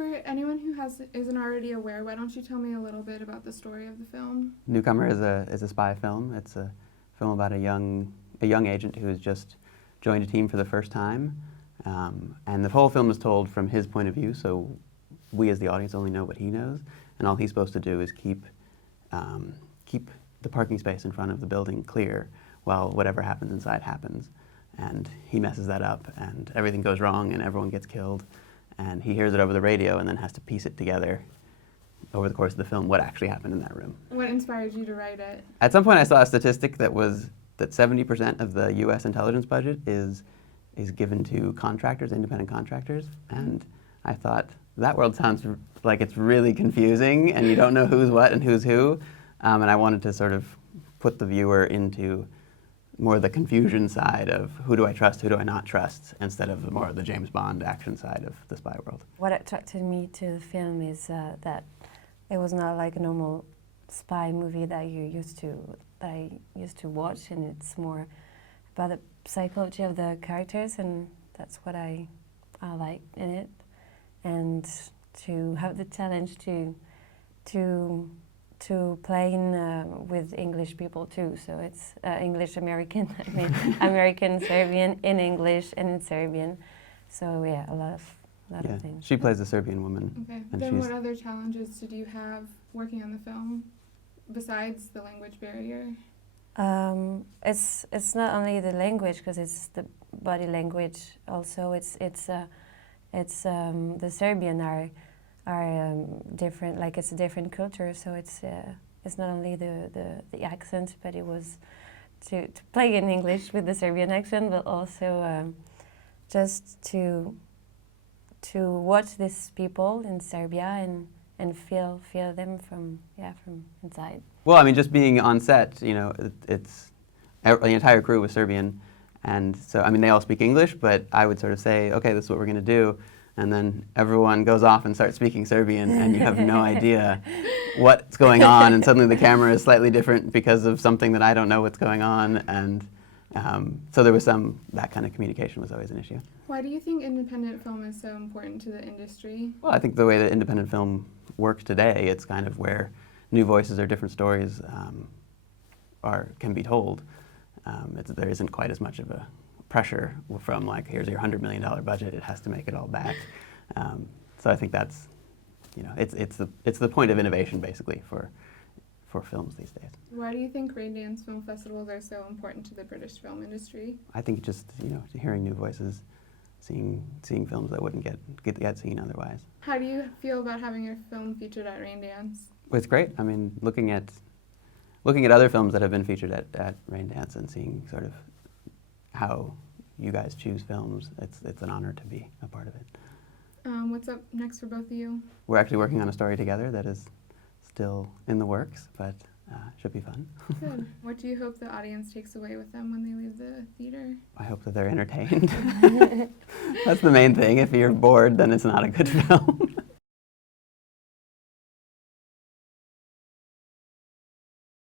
For anyone who isn't already aware, why don't you tell me a little bit about the story of the film? Newcomer is a spy film. It's a film about a young agent who has just joined a team for the first time, and the whole film is told from his point of view. So we, as the audience, only know what he knows, and all he's supposed to do is keep the parking space in front of the building clear while whatever happens inside happens. And he messes that up, and everything goes wrong, and everyone gets killed. And he hears it over the radio and then has to piece it together over the course of the film what actually happened in that room. What inspired you to write it? At some point I saw a statistic that 70% of the U.S. intelligence budget is given to contractors, independent contractors, and I thought, that world sounds like it's really confusing and you don't know who's what and who's who, and I wanted to sort of put the viewer into more the confusion side of who do I trust, who do I not trust, instead of more of the James Bond action side of the spy world. What attracted me to the film is that it was not like a normal spy movie that I used to watch, and it's more about the psychology of the characters, and that's what I like in it, and to have the challenge to play with English people too. So it's English American, I mean American Serbian in English and in Serbian. So yeah, a lot of things. She plays a Serbian woman. Okay. Then what other challenges did you have working on the film besides the language barrier? It's not only the language, because it's the body language also. It's the Serbian are different, like it's a different culture, so it's not only the accent, but it was to play in English with the Serbian accent, but also just to watch these people in Serbia and feel them from inside. Well, I mean, just being on set, you know, the entire crew was Serbian, and so, I mean, they all speak English, but I would sort of say, okay, this is what we're going to do, and then everyone goes off and starts speaking Serbian, and you have no idea what's going on, and suddenly the camera is slightly different because of something that I don't know what's going on, and so there was that kind of communication was always an issue. Why do you think independent film is so important to the industry? Well, I think the way that independent film works today, it's kind of where new voices or different stories can be told. There isn't quite as much of a pressure from like, here's your $100 million budget, it has to make it all back. So I think that's, you know, it's the point of innovation basically for films these days. Why do you think Raindance Film Festivals are so important to the British film industry? I think just, you know, hearing new voices, seeing films that wouldn't get seen otherwise. How do you feel about having your film featured at Raindance? Well, it's great. I mean, looking at other films that have been featured at Raindance and seeing sort of how you guys choose films, it's an honor to be a part of it. What's up next for both of you? We're actually working on a story together that is still in the works, but should be fun. Good. What do you hope the audience takes away with them when they leave the theater? I hope that they're entertained. That's the main thing. If you're bored, then it's not a good film.